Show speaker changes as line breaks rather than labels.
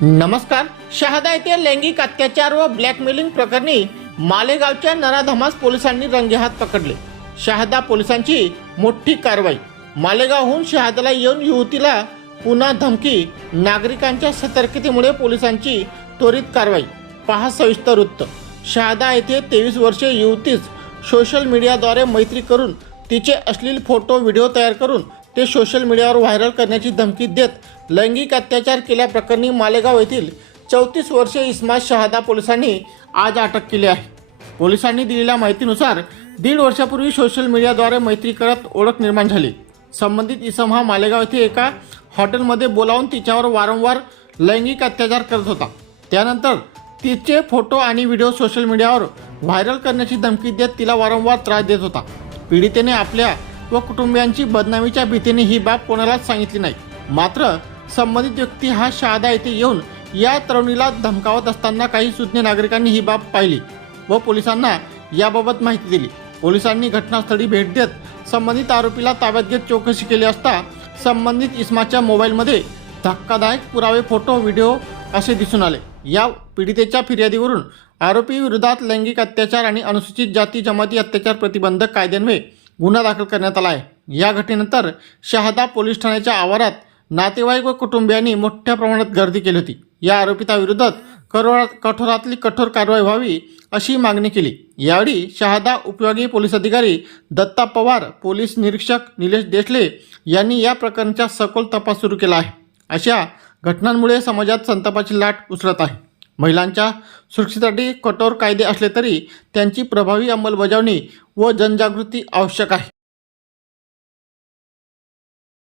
नमस्कार शहादा येथे लैंगिक अत्याचार व ब्लॅकमेलिंग प्रकरणी मालेगावच्या नराधमास पोलिसांनी रंगेहात पकडले. शहादा पोलिसांची मोठी कारवाई. मालेगावहून शहादाला येऊन युवतीला पुन्हा धमकी नागरिकांच्या सतर्कतेमुळे पोलिसांची त्वरित कारवाई. पहा सविस्तर वृत्त. शहादा येथे तेवीस वर्षीय युवतीच सोशल मीडियाद्वारे मैत्री करून तिचे अश्लील फोटो व्हिडिओ तयार करून ते सोशल मीडियावर व्हायरल करण्याची धमकी देत लैंगिक अत्याचार केल्याप्रकरणी मालेगाव येथील चौतीस वर्षीय इस्मात शहादा पोलिसांनी आज अटक केली आहे. पोलिसांनी दिलेल्या माहितीनुसार दीड वर्षापूर्वी सोशल मीडियाद्वारे मैत्री करत ओळख निर्माण झाली. संबंधित इसम हा मालेगाव येथे एका हॉटेलमध्ये बोलावून तिच्यावर वारंवार लैंगिक अत्याचार करत होता. त्यानंतर तिचे फोटो आणि व्हिडिओ सोशल मीडियावर व्हायरल करण्याची धमकी देत तिला वारंवार त्रास देत होता. पीडितेने आपल्या व कुटुंबियांची बदनामीच्या भीतीने ही बाब कोणालाच सांगितली नाही. मात्र संबंधित व्यक्ती हा शहादा येथे येऊन या तरुणीला धमकावत असताना काही सुज्ञ नागरिकांनी ही बाब पाहिली व पोलिसांना याबाबत माहिती दिली. पोलिसांनी घटनास्थळी भेट देत संबंधित आरोपीला ताब्यात घेत चौकशी केली असता संबंधित इस्माच्या मोबाईलमध्ये धक्कादायक पुरावे फोटो व्हिडिओ असे दिसून आले. या पीडितेच्या फिर्यादीवरून आरोपी विरोधात लैंगिक अत्याचार आणि अनुसूचित जाती जमाती अत्याचार प्रतिबंधक कायद्यान्वये गुन्हा दाखल करण्यात आला आहे. या घटनेनंतर शहादा पोलीस ठाण्याच्या आवारात नातेवाईक व कुटुंबियांनी मोठ्या प्रमाणात गर्दी केली होती. या आरोपिताविरोधात करोडा कठोरातली कठोर कारवाई व्हावी अशी मागणी केली. यावेळी शहादा उपयोगी पोलीस अधिकारी दत्ता पवार पोलीस निरीक्षक निलेश देशले यांनी या प्रकरणाचा सखोल तपास सुरू केला आहे. अशा घटनांमुळे समाजात संतापाची लाट उसळत आहे. महिलांच्या सुरक्षेसाठी कठोर कायदे असले तरी त्यांची प्रभावी अंमलबजावणी व जनजागृती आवश्यक आहे.